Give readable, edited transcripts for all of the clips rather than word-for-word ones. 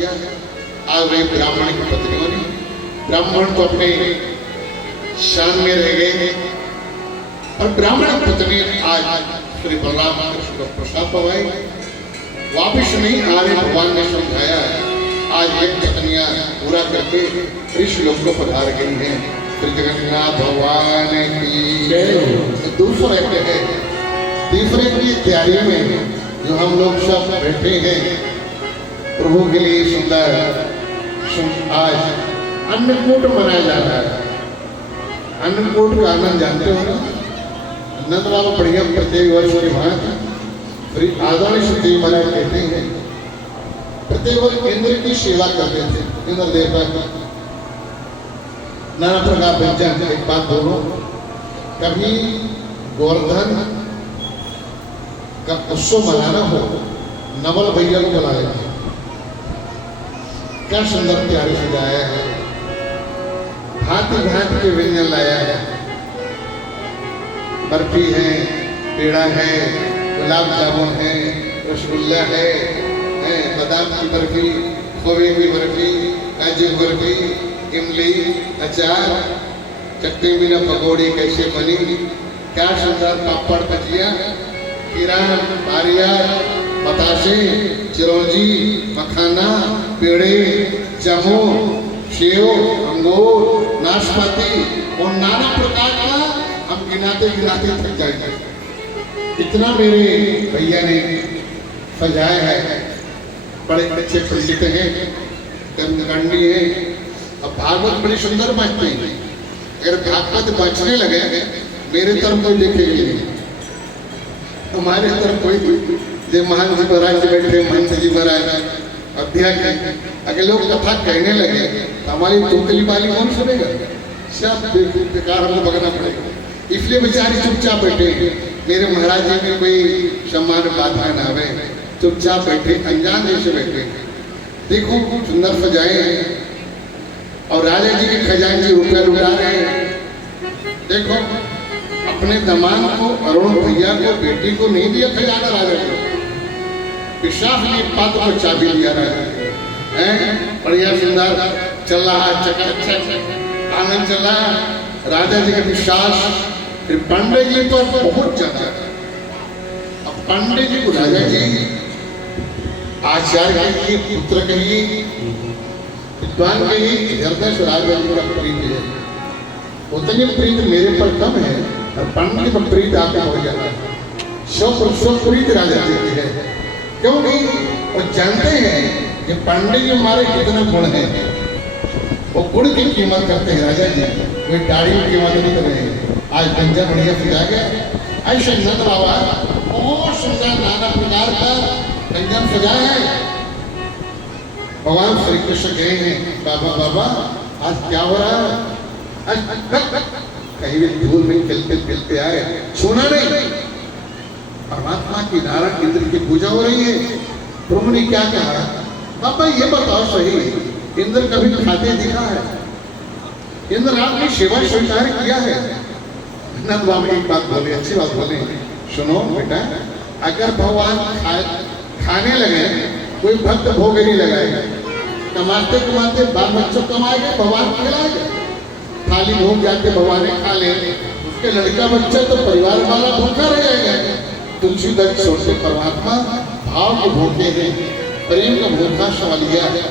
किया। आज वे ब्राह्मण की पत्नियों ने, ब्राह्मण तो अपने शान में रह गए और ब्राह्मण की पत्नी आज श्री बलराम कृष्ण को प्रसाद पवाई। वापिस नहीं आने भगवान ने समझाया। आज एक पत्नियां पूरा करके ऋषि लोक को पधार गई हैं। श्री जगन्नाथ भगवान की दूसरे है, तीसरे की तैयारी में जो हम लोग सब बैठे हैं प्रभु के लिए सुंदर आज अन्नकूट मनाया जा रहा है। अन्नकूट का आनंद जानते हो ना? नंद बाबा बढ़िया प्रत्येक वर्ष के भांति आदरणीय श्री महाराज कहते हैं प्रत्येक वर्ष इंद्र की सेवा करते थे। इंद्र देवता का नाना प्रकार व्यंजन। एक बात बोलो, कभी गोवर्धन का उत्सव मनाना हो, नवल भैया को बुला लेते। क्या सुंदर तैयारी सजाया है, भांति भांति के व्यंजन लाया है। बर्फी है, पेड़ा है, गुलाब जामुन है, रसगुल्ला है, बादाम की बर्फी, खोए की बर्फी, काजू बर्फी, इमली, अचार, चटनी बिना पकौड़ी कैसे बनी, क्या सुंदर पापड़, भजिया, खीरा, बारिया, बतासे, चिरौंजी, मखाना, पेड़े, जामुन, सेव, अंगूर, नाशपाती और नाना प्रकार का हम गिनाते गिनाते थक जाएंगे। इतना मेरे भैया ने सजाया है। बड़े अच्छे पंडित हैं, कर्मकांडी है और भागवत बड़ी सुंदर बांटते हैं। अगर भागवत बांटने लगे मेरे तरफ कोई देखेगी नहीं, हमारे तरफ कोई जो महान जी महाराज बैठे, महंत जी महाराज अध्याय, अगर लोग कथा कहने लगे तो हमारी टोकली वाली कौन सुनेगा? सब बेकार हमको बगना पड़ेगा। इसलिए बेचारी चुपचाप बैठे। मेरे महाराज जी में कोई सम्मान बाधा ना आवे, चुपचाप बैठे, अनजान जैसे बैठे। देखो सुंदर सजाए हैं और राजा जी के खजांची रुपया लुटा रहे हैं। देखो अपने दमान को, अरुण भैया को, बेटी को नहीं दिया खजाना राजा को, विश्वास ने पात्र को चाबी दिया राजा है। बढ़िया सुंदर चल रहा, चकाचक आनंद चला। राजा जी का विश्वास फिर पांडे जी पर बहुत ज्यादा। अब पांडे जी को राजा जी आचार्य कहिए, पुत्र कहिए, विद्वान कहिए, हृदय से राजा जी का प्रीत है। उतनी प्रीत मेरे पर कम है और पांडे पर प्रीत आपका हो जाता है। सौ प्रीत राजा जी की है, क्योंकि वो जानते हैं कि पांडे जी हमारे कितने गुण हैं। वो गुण की कीमत करते हैं राजा जी, कोई दाढ़ी की कीमत नहीं कर रहे हैं। आज व्यंजन बढ़िया सजा गया। ऐसे नंद बाबा बहुत सुंदर नाना प्रकार का व्यंजन सजाया है। भगवान श्री कृष्ण गए हैं, बाबा बाबा आज क्या हो रहा है? कहीं भी धूल में खेलते खेलते आए, सुना नहीं। परमात्मा की नारायण इंद्र की पूजा हो रही है। प्रभु ने क्या कहा? बाबा ये बताओ सही, इंद्र कभी खाते दिखा है? इंद्र आपने सेवा स्वीकार किया है? नंद बाबा एक बात बोले, अच्छी बात बोले, सुनो बेटा, अगर भगवान खाने लगे, कोई भक्त भोग नहीं लगाएगा, कमाते कमाते बाल बच्चों कमाएगा, भगवान खिलाएगा। थाली भोग जाके भगवान खा ले, उसके लड़का बच्चा तो परिवार वाला भूखा रहेगा। तुलसीदास छोटे परमात्मा भाव को भूखे हैं, प्रेम का भूखा सवालिया है,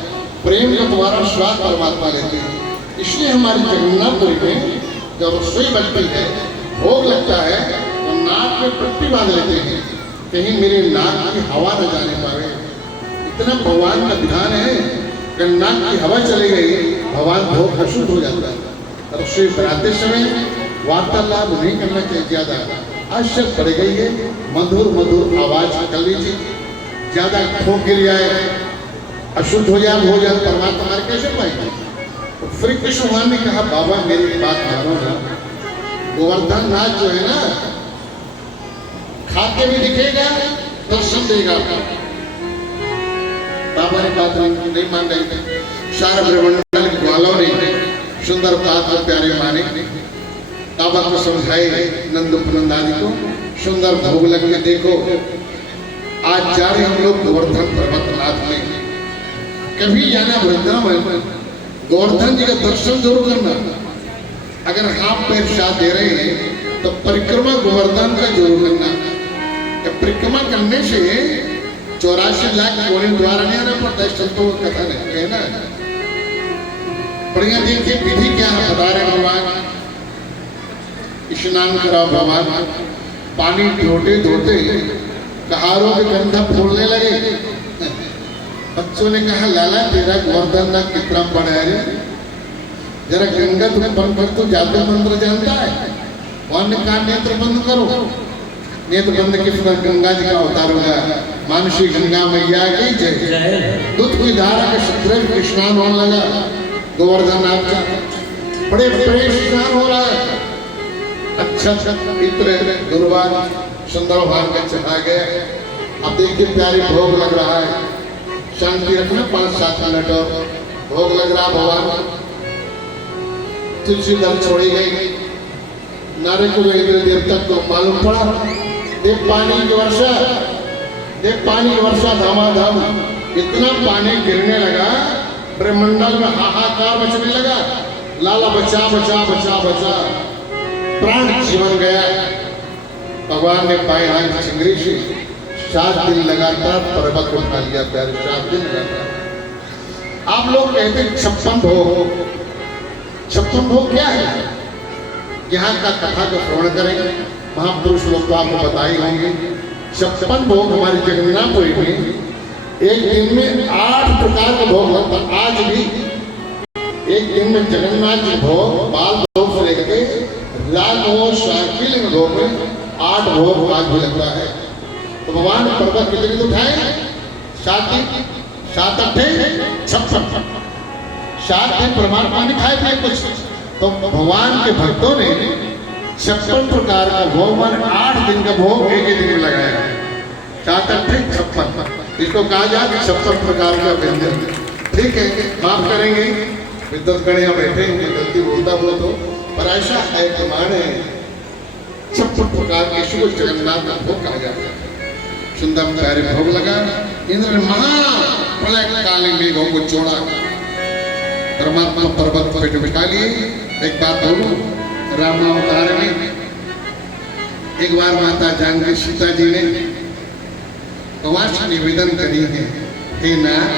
प्रेम का तुम्हारा स्वाद परमात्मा लेते हैं। इसलिए हमारे जगन्नाथपुरी में जब रसोई बनती है, भोग लगता है, तो नाक में पट्टी बांध लेते हैं, कहीं मेरे नाक की हवा न जाने पावे। इतना भगवान का ध्यान है कि नाक की हवा चली गई, भगवान भोग अशुद्ध हो जाता है। रसोई बनाते समय वार्तालाप नहीं करना चाहिए ज्यादा, आवश्यक पड़ गई है, मधुर मधुर आवाज कर लीजिए। ज्यादा ठोक गिर जाए, अशुद्ध हो जाए, भोजन परमात्मा हमारे कैसे पाएंगे? तो श्री कृष्ण भगवान ने कहा, बाबा मेरी बात मानो ना, गोवर्धन नाथ जो है ना, खाते भी दिखेगा, दर्शन देगा। बाबा ने बात नहीं मान रही थी। सारा ब्रह्मांड के ग्वालों ने सुंदर बात को प्यारे माने, बाबा को समझाए, नंद उपनंद आदि को सुंदर भोग लग के देखो। आज जा रहे हम लोग गोवर्धन पर्वत नाथ में, कभी जाना वृंदावन, गोवर्धन जी का दर्शन जरूर करना। अगर हाथ पैर साथ दे रहे हैं तो परिक्रमा गोवर्धन का जरूर करना। परिक्रमा करने से 84 लाख कोने द्वारा नहीं आना पड़ता है। संतों का कथन है ना। बढ़िया देखिए विधि क्या है बता रहे भगवान। स्नान कराओ भगवान, पानी धोते धोते कहारों के गंधा फूलने लगे। बच्चों ने कहा लाला तेरा गोवर्धन ना कितना बड़ा है, जरा गंगा तुम बंद कर, तो जादू मंत्र जानता है। वहां कहा नेत्र बंद करो। नेत्र बंद किस पर गंगा जी का अवतार होगा। मानसी गंगा मैया की जय। दूध की धारा के सत्र स्नान होने लगा। गोवर्धन नाथ का बड़े बड़े स्नान हो रहा है। अच्छा इत्र दुर्वान सुंदर भान का चढ़ा गया। अब देखिए प्यारी भोग लग रहा है। शांति रखना 5-7 मिनट और भोग लग रहा भगवान। तुलसी दल छोड़ी गई। नारे को इतने देर तक तो मालूम पड़ा। देख पानी की वर्षा, देख पानी की वर्षा धामाधाम। इतना पानी गिरने लगा, ब्रह्मंडल में हाहाकार मचने लगा। लाला बचा बचा बचा बचा, प्राण जीवन गया। भगवान ने पाए हाथ चिंगरी से 7 दिन लगातार पर्वत उठा लिया। प्यारे 7 दिन लगातार। आप लोग कहते 56 भोग। 56 भोग क्या है? यहाँ का कथा को श्रवण करेंगे। महापुरुष लोग तो आपको बताई होंगे। 56 भोग हमारी जगन्नाथपुरी में एक दिन में 8 प्रकार का भोग लगता। आज भी एक दिन में जगन्नाथ जी भोग बाल भोग से लेकर लाल भोग साकिल भोग में 8 भोग आज भी लगता है। तो भगवान पर्वत कितने तो उठाए? 7 दिन, 7 8 56। 7 दिन परमात्मा ने खाए पिए कुछ। तो भगवान के भक्तों ने 56 प्रकार का भोग मान 8 दिन का भोग एक ही दिन में लगाया। 7 8 56 इसको कहा जाए 56 प्रकार का व्यंजन। ठीक है, माफ करेंगे विद्वत गण यहाँ बैठे हैं, गलती बोलता हो तो, पर ऐसा है प्रमाण है 56 प्रकार के शुभ जगन्नाथ का भोग कहा जाता है। सुंदर प्यारे भोग लगा। इंद्र ने महाप्रलय कालीन मेघों को छोड़ा। परमात्मा पर्वत पे बिठा लिए। एक बात बोलूं, राम अवतार में एक बार माता जानकी सीता जी ने भगवान से निवेदन करी है, हे नाथ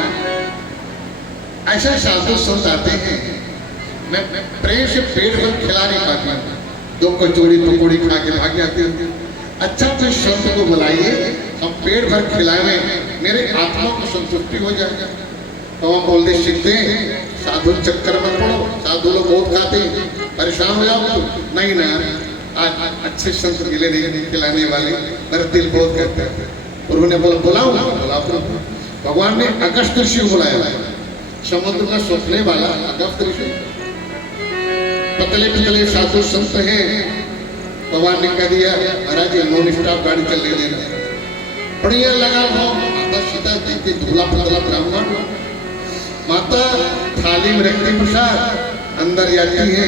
ऐसा साधु संत आते हैं, मैं प्रेम से पेट भर खिला नहीं पाती, 2 कचौड़ी पकौड़ी खा के भाग जाते हैं। अच्छा तो संत को बुलाइए, हम पेट भर खिलाए, मेरे आत्मा को संतुष्टि हो जाएगा। तो हम बोलते सीखते हैं साधु चक्कर में पड़ो, साधु लोग बहुत खाते हैं, परेशान हो जाओ। नहीं ना, आज अच्छे संत मिले नहीं खिलाने वाले, मेरा दिल बहुत कहता है। उन्होंने बुलाओ, भगवान ने अगस्त ऋषि को बुलाया। समुद्र में सोचने वाला अगस्त ऋषि, पतले पतले साधु संत हैं। भगवान ने कह दिया महाराज नॉन स्टॉप गाड़ी चलने देना। बढ़िया लगा वो माता सीता जी के धूला पतला ब्राह्मण। माता थाली में रखती प्रसाद, अंदर जाती है।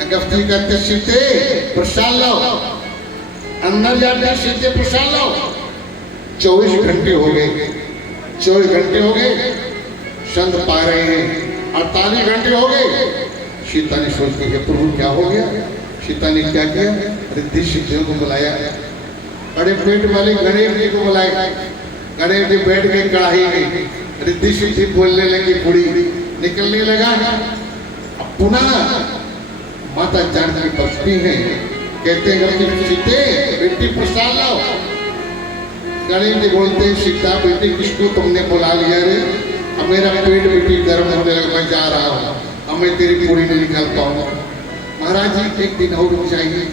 अगस्त जी कहते सीते प्रसाद लाओ, अंदर जाते सीते प्रसाद लाओ। 24 घंटे हो गए, 24 घंटे हो गए, संत पा रहे हैं। 48 घंटे हो गए। सीता ने सोच के प्रभु क्या हो गया? सीता ने क्या किया? रिद्धि सिद्धियों को बुलाया, बड़े पेट वाले गणेश जी को बुलाया। गणेश जी बैठ गए कढ़ाई में, रिद्धि सिद्धि बोलने लगी, बुढ़ी निकलने लगा। अब पुनः माता जानकी बचती है, कहते हैं सीते बेटी प्रसाद लाओ। गणेश जी बोलते हैं सीता बेटी किसको तुमने बुला लिया रे? अब मेरा पेट बेटी गर्म होने लगा, मैं जा रहा हूँ, अब मैं तेरी पूरी नहीं निकाल पाऊंगा। महाराज जी 1 दिन और रुक जाइए,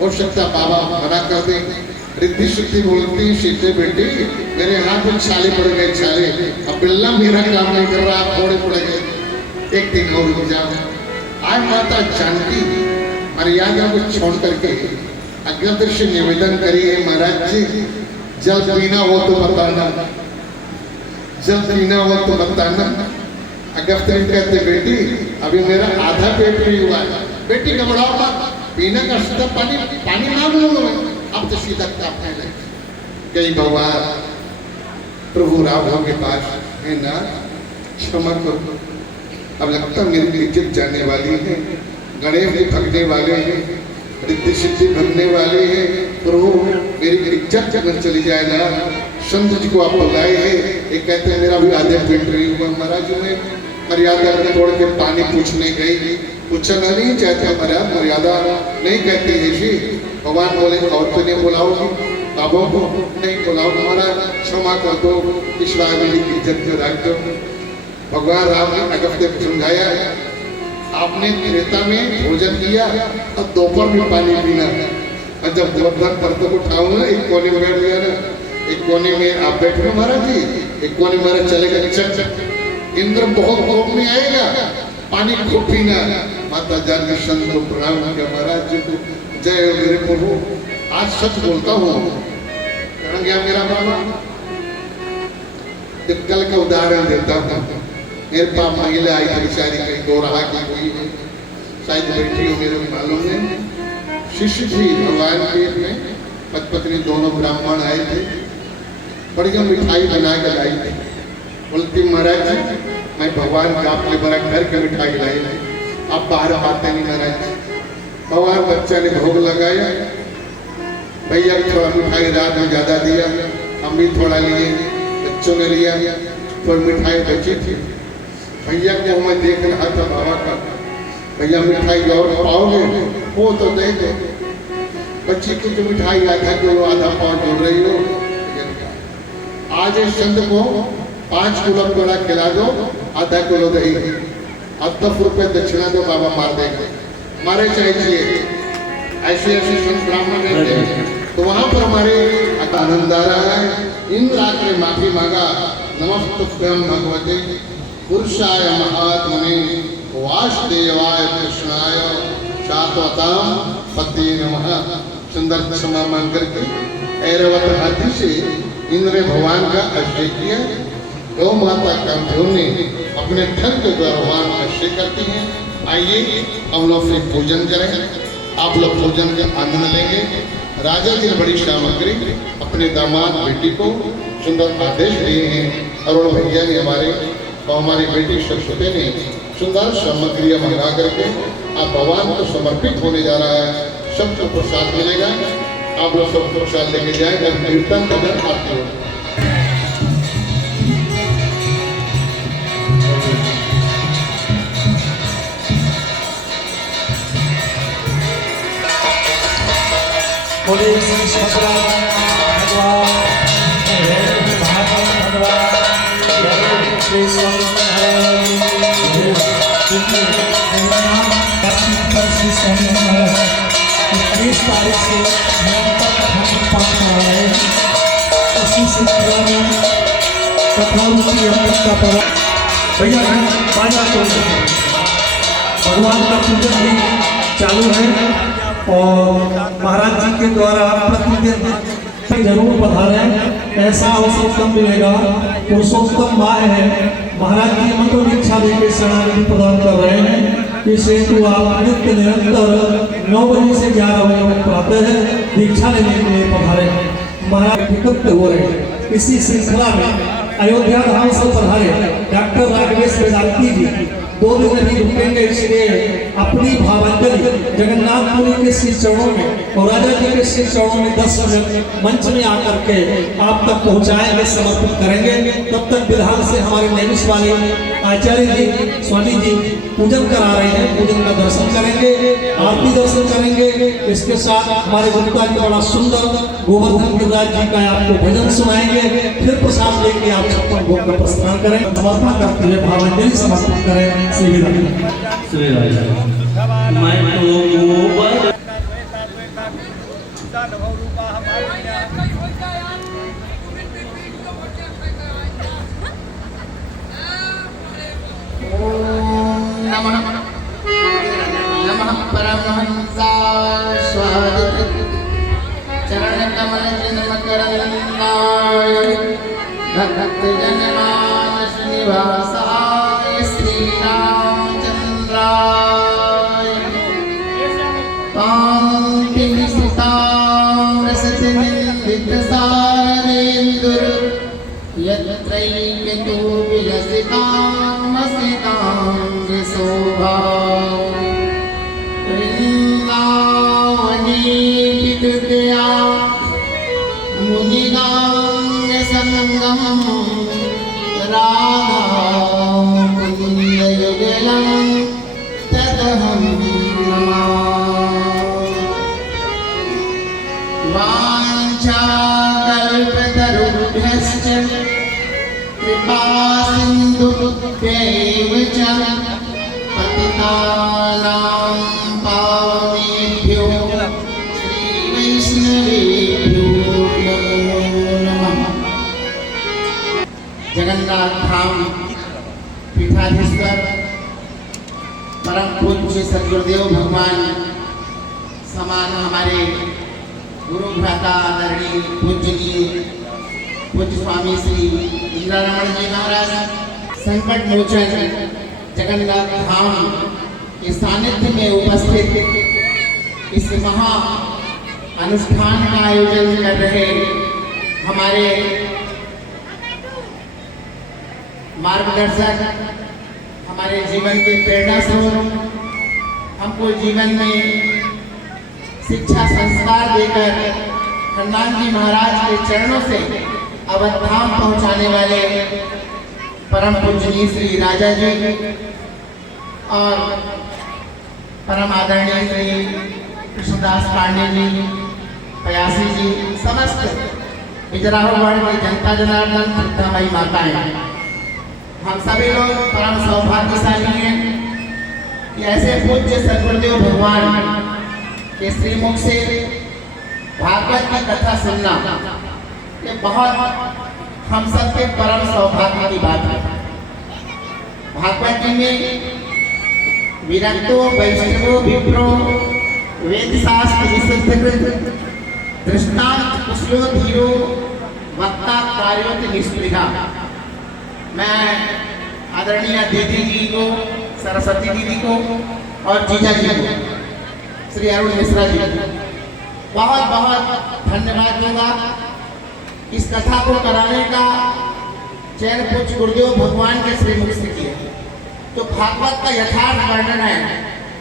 हो सकता बाबा मना कर दे। रिद्धि सिद्धि बोलती सीते बेटी मेरे हाथ में छाले पड़ गए, छाले, अब बिल्ला मेरा काम नहीं कर रहा, आप थोड़े पड़ गए, 1 दिन और रुक जाओ। आज माता जानकी मर्यादा को छोड़ करके अगस्त से निवेदन करिए, महाराज जी जल पीना हो तो बताना, जल पीना हो तो बताना। अगस्त कहते बेटी अभी मेरा आधा पेट भी हुआ है, बेटी घबराओ मत, पीने का सीधा पानी पानी मांग लो। अब तो सीधा काटने लगे। गई भगवान प्रभु राघव के पास, है ना क्षमा करो। अब लगता मेरी इज्जत जाने वाली है, गणेश जी भगने वाले हैं, रिद्धि सिद्धि भगने वाले हैं, प्रभु मेरी इज्जत न चली जाए ना। संत जी को आप बुलाए हैं, ये कहते हैं मेरा भी आधे पेट नहीं हुआ महाराज, मैं मर्यादा तोड़ के पानी पूछने गई, पूछना नहीं चाहता महाराज, मर्यादा नहीं कहती है जी। भगवान बोले और तो नहीं बुलाओगी, बाबों को नहीं बुलाओ महाराज, क्षमा कर दो, इस बार मेरी इज्जत में रख दो। भगवान राम ने अगस्त्य को समझाया, आपने त्रेता में भोजन किया और दोपहर में पानी पीना, और जब गोवर्धन पर्वत को उठाऊंगा एक कोने में बैठ गया ना, एक कोने में आप बैठो महाराज जी, एक कोने में महाराज चलेगा चल, इंद्र बहुत कोप में आएगा, पानी खूब पीना। माता जानकी संत को प्रणाम किया, महाराज जी को जय मेरे प्रभु, आज सच बोलता हूँ, कहाँ गया मेरा बाबा। एक कल का उदाहरण देता हूँ, मेरे पास महिला आई थी बेचारी, कहीं गोरहा की हुई है, शायद बैठी हो मेरे मालूम नहीं, शिष्य थी भगवान के में, पति पत्नी दोनों ब्राह्मण आए थे, बढ़िया मिठाई बना के लाई थी। बोलती महाराज जी मैं भगवान का आपने बड़ा घर के मिठाई लाई है, आप बाहर आते नहीं महाराज। भगवान बच्चा ने भोग लगाया, भैया थोड़ा मिठाई रात में ज्यादा दिया, हम भी थोड़ा लिए, बच्चों ने लिया, थोड़ी मिठाई बची थी। भैया को मैं देख रहा था बाबा का, भैया मिठाई और पाओगे, वो तो दे दो, बच्ची की जो मिठाई आधा किलो आधा पाव जोड़ रही हो, आज इस संत को 5 किलो पेड़ा खिला दो, आधा किलो दही और 10 रुपए दक्षिणा दो, बाबा मार देंगे, मारे चाहिए। ऐसे ऐसे संत ब्राह्मण रहते हैं, तो वहां पर हमारे आनंद आ रहा है। इंद्र आकर माफी मांगा, नमस्तुभ्यं भगवते पुरुषाय महात्मने वासुदेवाय कृष्णाय शाश्वतां पते नमः। सुंदर क्षमा मांग करके ऐरावत हाथी से इंद्र ने भगवान का आश्रय किया। गौ माता कामधेनु ने अपने धन के द्वारा भगवान का आश्रय करती हैं। आइए हम लोग फिर पूजन करें, आप लोग पूजन का आनंद लेंगे। राजा जी ने बड़ी सामग्री अपने दामाद बेटी को सुंदर आदेश दिए हैं, अरुण भैया ने हमारे और हमारी बेटी सरस्वती ने सुंदर सामग्रियाँ मंगा करके आप भगवान को समर्पित होने जा रहा है। सबको प्रसाद मिलेगा, आप लोग सबको प्रसाद लेके जाएंगे, कीर्तन भजन आरती होगा। बोले श्री शंकर भगवान, श्री स्वामी 20 तारीख से पाठ कर रहे हैं, उसी सिलसिले में कठोर का पर्व भैया बाजा तो भगवान का पूजन भी चालू है और महाराज जी के द्वारा प्रतिदिन जरूर पधारें, ऐसा अवसर कम मिलेगा। पुरुषोत्तम माह है, महाराज जी मंत्र दीक्षा देकर शरणागति प्रदान कर रहे हैं, इसे तो आप नित्य निरंतर 9 बजे से 11 बजे तक प्रातः है दीक्षा लेने के लिए पधारे। महाराज विकल्प हो रहे हैं। इसी श्रृंखला में अयोध्या धाम से पधारे डॉक्टर राघवेश वेदांती जी 2 दिन नहीं रुकेंगे, इसलिए अपनी भावांजलि जगन्नाथपुरी के श्री चरणों में और राजा जी के श्री चरणों में 10 मिनट मंच में आकर के आप तक पहुंचाएंगे, समर्पित करेंगे। तब तक विधान से हमारे नैमिष वाले आचार्य जी स्वामी जी पूजन करा रहे हैं, पूजन का दर्शन करेंगे, आरती दर्शन करेंगे। इसके साथ हमारे गुप्ता जी बड़ा सुंदर गोवर्धन गिरिराज जी का आपको भजन सुनाएंगे, फिर प्रसाद लेके आप 56 भोग का प्रस्थान करें, समर्पण करते हुए भावांजलि समर्पित करें। श्री राजा मैं तो नमः परमहंसाय स्वागत चरण कमल जिनमकरंदाय भक्त जनमानस निवासाय श्री रामचंद्राय कांति सुतां रसतिनिंदितसारेन्दुर यत्रैकतो विलसितां सितांग शोभा वृंदावनी विद्या मुनिनांग संगम राधा कुंद युगलं तदहं नमामि वाञ्छाकल्पतरुभ्यश्च कृपा सिन्धुभ्यैव च पतितानां पावनेभ्यो श्रीवैष्णवेभ्यो नमो नमः। जगन्नाथ धाम पीठाधीश्वर परम पूज्य सदगुरुदेव भगवान समान हमारे गुरु भ्राता आदरणीय पूज्य स्वामी श्री इंद्रारमण जी महाराज संकट मोचन जगन्नाथ धाम के सानिध्य में उपस्थित इस महा अनुष्ठान का आयोजन कर रहे हमारे मार्गदर्शक, हमारे जीवन के प्रेरणा स्रोत, हमको जीवन में शिक्षा संस्कार देकर हनुमान जी महाराज के चरणों से अवध धाम पहुँचाने वाले परम पूजनीय श्री राजा जी और परम आदरणीय श्री कृष्णदास पांडे जी, पयासी जी, समस्त बिजरावगढ़ की जनता जनार्दन श्रद्धामयी माताएं, हम सभी लोग परम सौभाग्यशाली हैं कि ऐसे पूज्य सदगुरुदेव भगवान के श्रीमुख से भागवत की कथा सुनना ये बहुत हम सबके परम सौभाग्य की बात है। भागवत जी में विरक्तो वैष्णवो विप्रो वेद शास्त्र विशुद्धकृत दृष्टांत कुशलो धीरो वक्ता कार्योत निष्पृहा। मैं आदरणीय दीदी जी को, सरस्वती दीदी को और जीजा जी को, श्री अरुण मिश्रा जी को बहुत बहुत धन्यवाद दूंगा। इस कथा को कराने का चयन पूज्य गुरुदेव भगवान के श्रीमुख से किया। तो भागवत का यथार्थ वर्णन है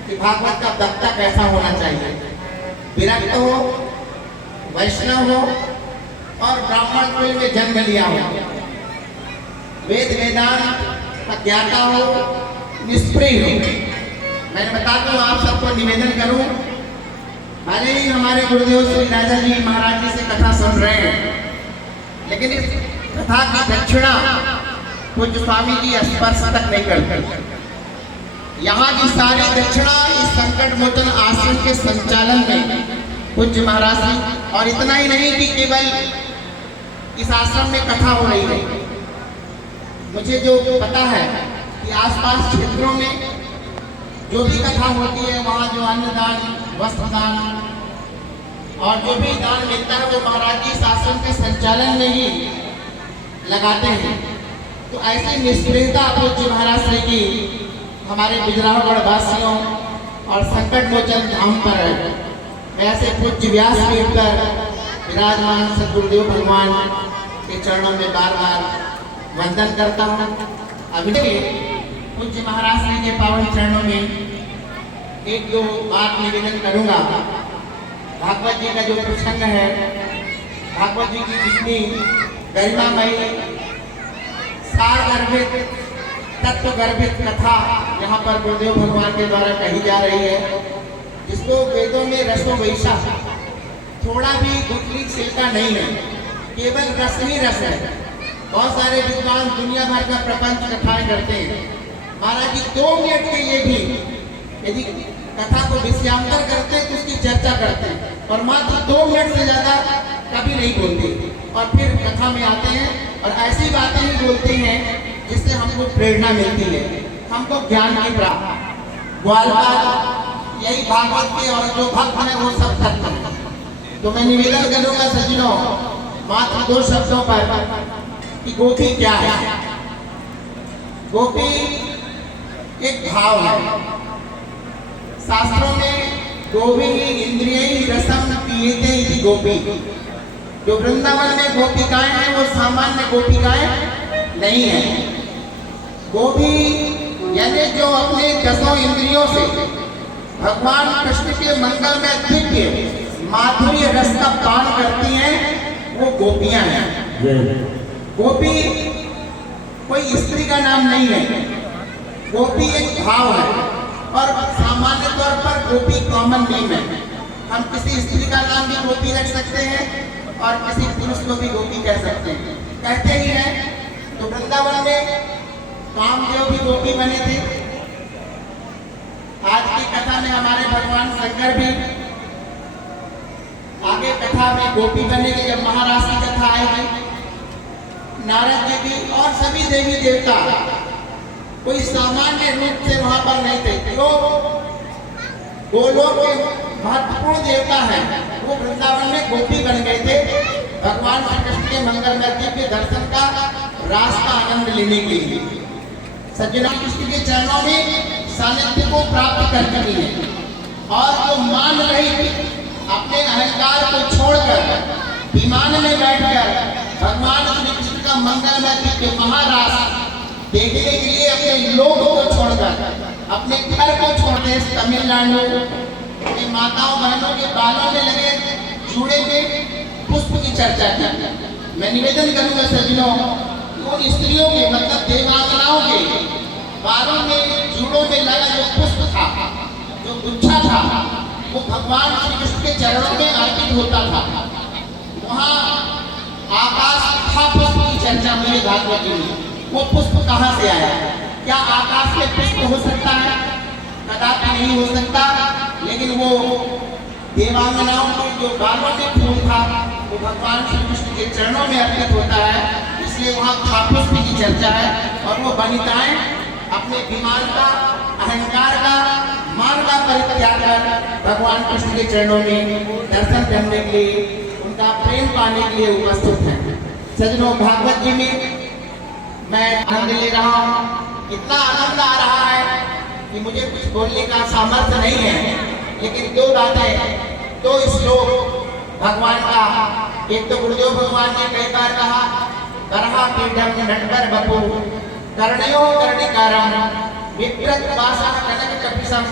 कि भागवत का वक्ता कैसा होना चाहिए, विरक्त हो, वैष्णव हो और ब्राह्मण कुल में जन्म लिया हो, वेद वेदांत का ज्ञाता हो, निष्प्रिय हो। मैंने बता दूं, आप सबको निवेदन करूं, भले ही हमारे गुरुदेव श्री राजा जी महाराज जी से कथा सुन रहे हैं, लेकिन इस कथा की दक्षिणा पूज्य स्वामी जी स्पर्श तक नहीं करते। यहाँ की सारी दक्षिणा इस संकट मोचन आश्रम के संचालन में पूज्य महाराज जी, और इतना ही नहीं कि केवल इस आश्रम में कथा हो रही है, मुझे जो पता है कि आसपास क्षेत्रों में जो भी कथा होती है वहाँ जो अन्नदान, वस्त्रदान और जो भी दान मिलता है वो महाराज जी शासन के संचालन में ही लगाते हैं। तो ऐसी निष्प्रियता पूज्य महाराज श्री की हमारे बिजरावगढ़ वासियों और संकट मोचन धाम पर है। मैं ऐसे पूज्य व्यास पीठ पर विराजमान सदगुरुदेव भगवान के चरणों में बार बार वंदन करता हूँ। अभी पूज्य महाराज श्री के पावन चरणों में एक दो बात निवेदन करूँगा। भागवत जी का जो प्रसंग है, भागवत जी की जितनी गरिमामयी सार गर्भित तत्व गर्भित कथा यहाँ पर गुरुदेव भगवान के द्वारा कही जा रही है, जिसको वेदों में रसो वैसा, थोड़ा भी गुठली छिलका नहीं है, केवल रस ही रस है। बहुत सारे विद्वान दुनिया भर का प्रपंच कथाएं करते हैं, महाराज जी 2 मिनट के लिए भी यदि कथा को विषयांतर करते हैं तो उसकी चर्चा करते हैं, और मात्र 2 मिनट से ज्यादा कभी नहीं बोलते, और फिर कथा में आते हैं और ऐसी बातें ही बोलते हैं जिससे हमको प्रेरणा मिलती है, हमको ज्ञान की प्राप्ति। ग्वालपाल यही भागवत के और जो भक्त हैं वो सब तत्व हैं। तो मैं निवेदन करूंगा सज्जनों, मात्र 2 शब्दों पर कि गोपी क्या है। गोपी एक भाव है। शास्त्रों में गोपी इंद्रिय रसम पीते ही गोपी, जो वृंदावन में गोपिकाएं हैं वो सामान्य गोपिकाएं नहीं है। गोपी यानी जो अपने दसों इंद्रियों से भगवान कृष्ण के मंगल में दिव्य माधुर्य रस का पान करती हैं, वो गोपियां हैं। गोपी कोई स्त्री का नाम नहीं है, गोपी एक भाव है और सामान्य तौर पर गोपी कॉमन नेम है। हम किसी स्त्री का नाम भी गोपी रख सकते हैं और किसी पुरुष को भी गोपी कह सकते हैं, कहते ही हैं। तो वृंदावन में कामदेव भी गोपी बने थे। आज की कथा में हमारे भगवान शंकर भी आगे कथा में गोपी बने के जब महाराज की कथा आएगी, नारद जी भी और सभी देवी देवता कोई सामान्य रूप से वहां पर नहीं थे। जो गोलोक के महत्वपूर्ण देवता हैं वो वृंदावन में गोपी बन गए थे, भगवान श्री कृष्ण के मंगलमय दिव्य दर्शन का रास का आनंद लेने के लिए। सज्जनों, कृष्ण के चरणों में सानिध्य को प्राप्त कर चुकी है और जो मान रही अपने अहंकार को छोड़कर विमान में बैठकर भगवान श्री कृष्ण का मंगलमय दिव्य महारास देखने के लिए अपने लोग को छोड़कर अपने घर को छोड़ते तमिलनाडु अपनी माताओं बहनों के बालों में लगे जूड़े में पुष्प की चर्चा की। मैं निवेदन करूंगा सज्जनों, उन स्त्रियों के मतलब देवांगनाओं के बालों में जूड़ों में लगा जो पुष्प था, जो गुच्छा था, वो भगवान श्री कृष्ण के चरणों में अर्पित होता था। वहाँ आकाश था पुष्प की चर्चा मेरे भागवत में। वो पुष्प कहाँ से आया? क्या आकाश में पुष्प हो सकता है? कदापि नहीं हो सकता। लेकिन वो देवांगनाओं के जो बालों में फूल था वो भगवान श्री कृष्ण के चरणों में अर्पित होता है, इसलिए वहाँ खापुष्प की चर्चा है। और वो वनिताएं अपने विमान का, अहंकार का, मान का परित्याग कर भगवान कृष्ण के चरणों में दर्शन करने के लिए, उनका प्रेम पाने के लिए उपस्थित हैं। सज्जनों, भागवत जी में मैं आनंद ले रहा हूँ, इतना आनंद आ रहा है कि मुझे कुछ बोलने का सामर्थ्य नहीं है। लेकिन दो बातें, दो श्लोक भगवान का, एक तो गुरुदेव भगवान ने कई बार कहा, करहा पीडम नटवर बपू कर्णयो कर्णिकारम विप्रत वासः कनक कपिसम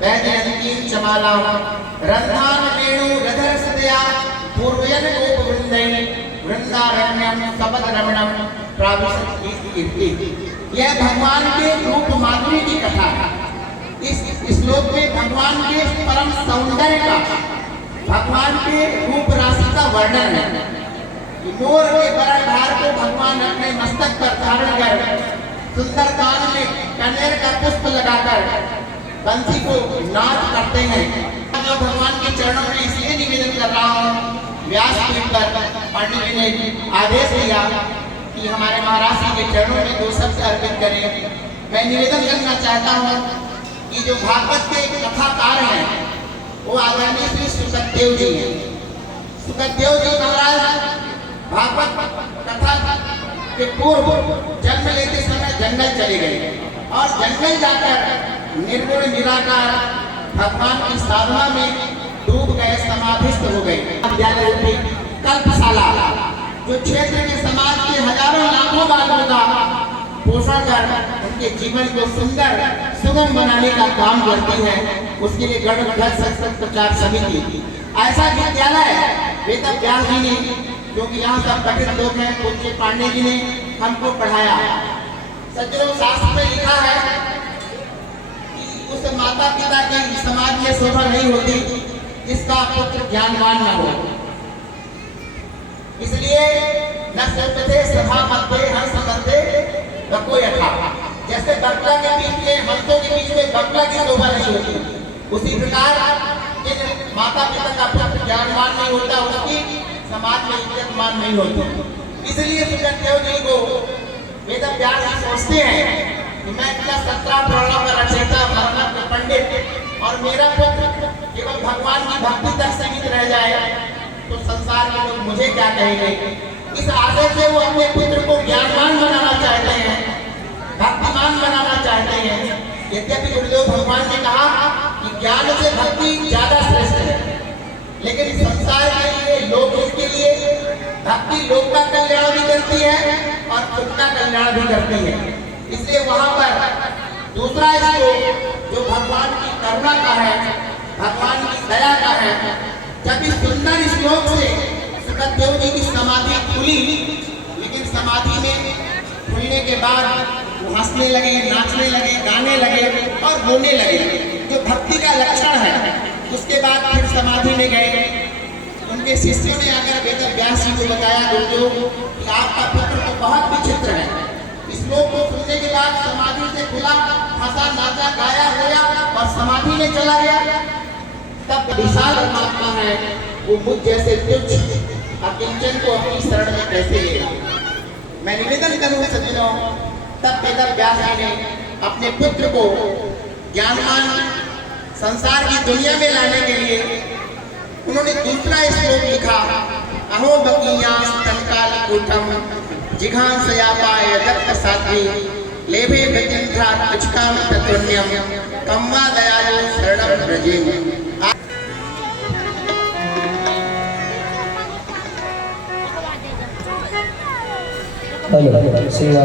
वैजयंतीं चमालाम रंधान वेणु रधर सदया पूर्वयन गोप वृंदै वृंदारण्यम सपद रमणम प्राविशति कीर्ति। यह भगवान के रूप माधुर्य की कथा है। इस श्लोक में भगवान के परम सौंदर्य का, भगवान के रूप राशि का वर्णन है। मोर के बरधार को भगवान अपने मस्तक पर धारण कर सुंदर कान में कनेर का पुष्प लगाकर बंसी को नाच करते हैं। जो भगवान के चरणों में इसलिए निवेदन कर रहा हूँ, व्यासपीठ पर पंडित जी ने आदेश दिया कि हमारे महाराज जी के चरणों में दो शब्द अर्पित करें। मैं निवेदन करना चाहता हूँ कि जो भागवत के कथाकार हैं वो आदरणीय श्री सुखदेव जी हैं। सुखदेव जी महाराज भागवत कथा के पूर्व जन्म लेते समय जंगल चले गए और जंगल जाकर निर्गुण निराकार भगवान की साधना में डूब गए, समाधिस्थ हो गए। विद्यालय रूपी कल्पशाला जो क्षेत्र के समाज के हजारों लाखों बालों का पोषण कर उनके जीवन को सुंदर सुगम बनाने का काम करती है, उसके लिए गढ़ संस्कृत प्रचार समिति ऐसा विद्यालय वेद व्यास जी ने, क्योंकि यहाँ सब पठित लोग हैं, पूज्य पांडे जी ने हमको पढ़ाया। सज्जनों, शास्त्र में लिखा है कि उस माता पिता की समाज में शोभा नहीं होती जिसका पुत्र ज्ञानवान न हो। इसलिए न शोभते सभा मध्य हंस मध्य बको यथा, जैसे बकला के बीच में, हंसों के बीच में बकला की शोभा नहीं होती, उसी प्रकार जिन माता पिता का पुत्र ज्ञानवान नहीं होता उसकी समाज में इज्जत मान नहीं होती। इसलिए सुखदेव जी को वेद व्यास सोचते हैं कि मैं क्या 17 पुराणों का रचयिता, मतलब पंडित, और मेरा पुत्र केवल भगवान की भक्ति तक सीमित रह जाए तो संसार के लोग मुझे क्या कहेंगे। इस आशय से वो अपने पुत्र को ज्ञानवान बनाना चाहते हैं, भक्तिमान बनाना चाहते हैं। यद्यपि गुरुदेव भगवान ने कहा कि ज्ञान से भक्ति ज्यादा श्रेष्ठ है, लेकिन संसार के लिए, लोक के लिए भक्ति लोक का कल्याण भी करती है और खुद का कल्याण भी करती है। इसलिए वहां पर दूसरा श्लोक जो भगवान की करुणा का है, भगवान की दया का है। जब इस सुंदर श्लोक से सुखदेव जी की समाधि खुली, लेकिन समाधि में खुलने के बाद वो हंसने लगे, नाचने लगे, गाने लगे और रोने लगे, जो भक्ति का लक्षण है। उसके बाद फिर समाधि में गए। उनके शिष्यों ने आकर वेद व्यास जी को बताया, गुरुदेव कि आपका पुत्र तो बहुत विचित्र है। इस श्लोक को सुनने के बाद समाधि से खुला, हंसा, नाचा, गाया, रोया और समाधि में चला गया। तब विशाल परमात्मा है, वो मुझ जैसे तुच्छ अकिंचन को अपनी शरण में कैसे लेगा। मैं निवेदन करूं सज्जनों, तब वेद व्यास जी ने अपने पुत्र को ज्ञानवान संसार की दुनिया में लाने के लिए उन्होंने दूसरा श्लोक लिखा, अहो बकीया स्तनकाल कूटम जिघांसयापाय दत्त साध्वी लेभे प्रतिंध्रा तुचकाम तत्वन्यम कम्मा दयालु शरणम ब्रजेम। हेलो सेवा